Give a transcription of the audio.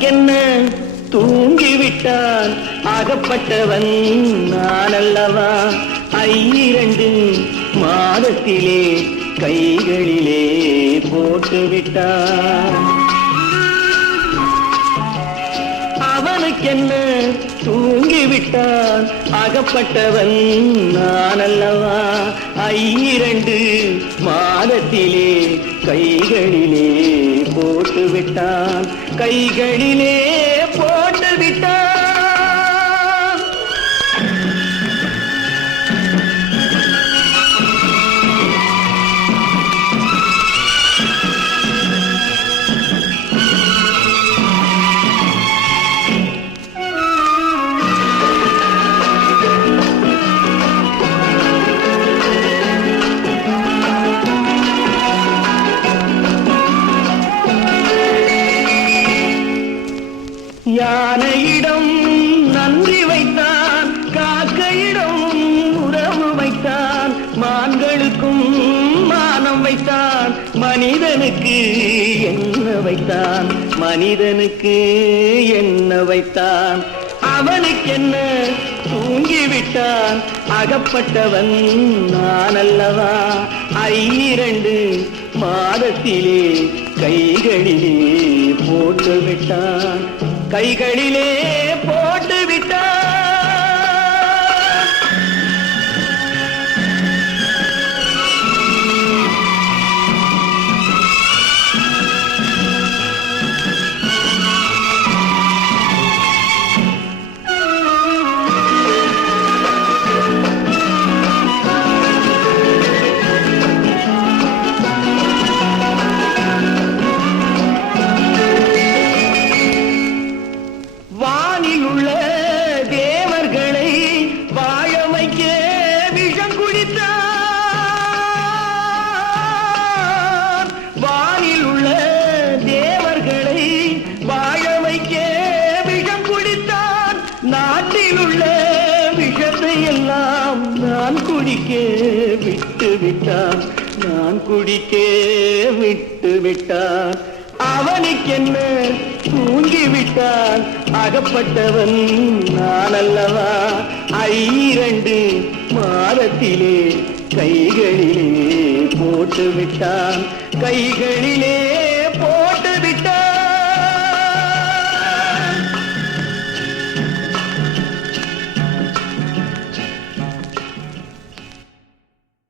அவனுக்கென்ன தூங்கிவிட்டான் அகப்பட்டவன் நான் அல்லவா 2 மாதத்திலே கைகளிலே போட்டுவிட்டான் அவனுக்கென்ன தூங்கிவிட்டான் அகப்பட்டவன் நான் அல்லவா 2 மாதத்திலே கைகளிலே போட்டுவிட்டான் கைகளிலே போட்டுவிட்டான் யானையிடம் நன்றி வைத்தான் காக்கையிடம் உறவு வைத்தான் மான்களுக்கும் மானம் வைத்தான் மனிதனுக்கு என்ன வைத்தான் மனிதனுக்கு என்ன வைத்தான் அவனுக்கென்ன தூங்கிவிட்டான் அகப்பட்டவன் நான் அல்லவா 2 மாதத்திலே கைகளிலே போட்டுவிட்டான் கைகளிலே போட்டுவிட்டான் நாட்டிலுள்ள விஷத்தை எல்லாம் நான் குடிக்க விட்டு விட்டான் நான் குடிக்க விட்டு விட்டான் அவனுக்கென்ன தூங்கிவிட்டான் அகப்பட்டவன் நான் அல்லவா 2 மாதத்திலே கைகளிலே போட்டுவிட்டான் கைகளிலே